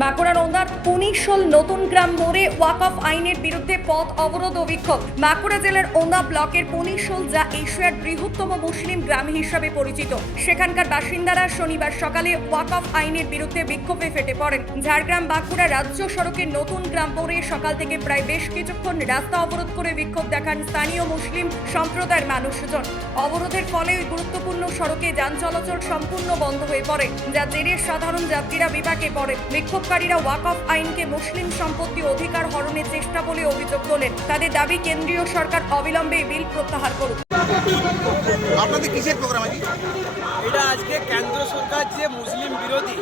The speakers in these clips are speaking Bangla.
বাঁকুড়ার ওন্দার পুনিশল নতুন গ্রাম মোড়ে ওয়াকফ আইনের বিরুদ্ধে পথ অবরোধ ও বিক্ষোভ। বাঁকুড়া জেলার ওন্দা ব্লকের পুনিশল যা এশিয়ার বৃহত্তম মুসলিম গ্রাম হিসাবে পরিচিত। সেখানকার বাসিন্দারা শনিবার সকালে ওয়াকফ আইনের বিরুদ্ধে বিক্ষোভে ফেটে পড়েন। ঝাড়গ্রাম বাঁকুড়া রাজ্য সড়কের নতুন গ্রাম মোড়ে সকাল থেকে প্রায় বেশ কিছুক্ষণ রাস্তা অবরোধ করে বিক্ষোভ দেখান স্থানীয় মুসলিম সম্প্রদায়ের মানুষজন। অবরোধের ফলে ওই গুরুত্বপূর্ণ সড়কে যান চলাচল সম্পূর্ণ বন্ধ হয়ে পড়ে, যা জেরে সাধারণ যাত্রীরা বিপাকে পড়ে। বিক্ষোভকারীরা ওয়াকফ আইনকে মুসলিম সম্পত্তি অধিকার হরণের চেষ্টা বলে অভিযোগ তোলেন। তাদের দাবি কেন্দ্রীয় সরকার অবিলম্বে বিল প্রত্যাহার করুক। আপনাদের কিসের প্রোগ্রাম আছে এটা আজকে কেন্দ্র সরকার যে মুসলিম বিরোধী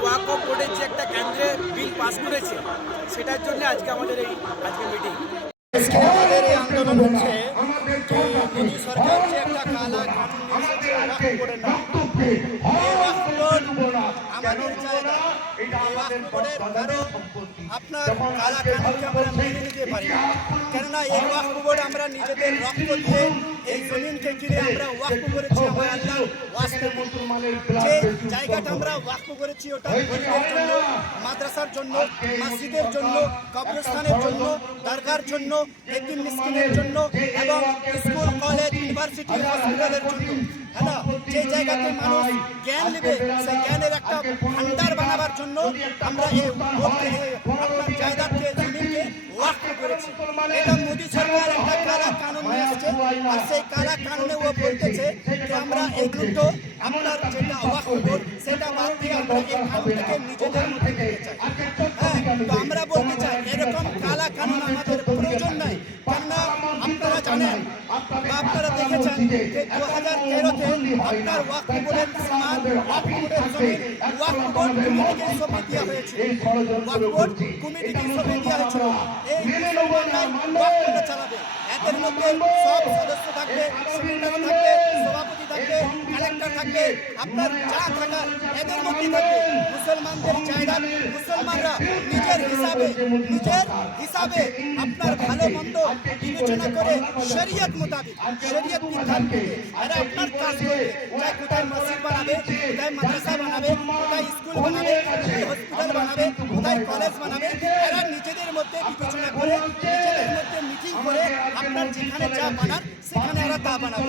ওয়াক অফ বোর্ডের যে একটা কেন্দ্রে বিল পাস করেছে সেটার জন্য আজকে আমাদের এই আজকে মিটিং। আমাদের এই আন্দোলন হচ্ছে যে মোদী সরকার যে একটা কালা কানুন নিয়ে এসেছে ওয়াকফ বোর্ডের নাম। এই ওয়াকফ বোর্ড আমাদের জায়গা এই ওয়াকফ বোর্ডের কারও আপনার কালা আমরা মেনে নিতে পারি? কেননা এই ওয়াকফ বোর্ড আমরা নিজেদের রক্ত দিয়ে এই জমিনকে কিনে আমরা ওয়াকফ করেছি আমার আল্লাহ যে জায়গাটা আমরা ওয়াকফ করেছি ওটা গরিবের জন্য মাদ্রাসার জন্য মসজিদের জন্য কবরস্থানের জন্য দরগার জন্য এতিম মিসকিনের জন্য এবং স্কুল কলেজ ইউনিভার্সিটি হসপিটালের জন্য। হ্যাঁ যে জায়গাতে মানুষ জ্ঞান নেবে সেই জ্ঞানের একটা ভান্ডার বানাবার জন্য আমরা এই আপনার জায়গাকে জমিনকে লক্ষ্য করেছি। এটা মোদী সরকার একটা কালা কানুন নিয়ে আসছে আর সেই কালা কানুনে ও বলতেছে যে আমরা এই দুটো আপনার যেটা বোর্ড সেটা বাদ দিয়ে আমরা এই কানুনটাকে নিজেদের মধ্যে নিতে চাই। হ্যাঁ তো আমরা বলতে চাই, এরকম কালা কানুন আমাদের আপনারা দেখেছেন যে দু হাজার তেরোতে আপনার ওয়াকফ বোর্ডের সমান ওয়াকফ বোর্ডের জমি ওয়াকফ বোর্ড কমিটিকে সঁপে দেওয়া হয়েছিল ওয়াকফ বোর্ড কমিটিকে সঁপে দেওয়া হয়েছিল। এই মুসলমানরাই ওয়াকফটা চালাবে। এদের মধ্যে সব সদস্য থাকবে, সেক্রেটারি থাকবে, সভাপতি থাকবে, কালেক্টর থাকবে, আপনার যা থাকার এদের মধ্যে থাকবে। মুসলমানদের জায়গা মুসলমানরা নিজের হিসাবে নিজের হিসাবে আপনার ভালো মন্দ বিবেচনা করে শরীয়ত মোতাবেক, শরীয়ত বিধান এরা আপনার কাজ করবে। চাই কোথায় মসজিদ বানাবে, কোথায় মাদ্রাসা বানাবে, কোথায় স্কুল বানাবে, কোথায় হসপিটাল বানাবে, কোথায় কলেজ বানাবে, এরা নিজেদের মধ্যে বিবেচনা করে, নিজেদের মধ্যে মিটিং করে আপনার যেখানে যা বানান সেখানে এরা তা বানাবে।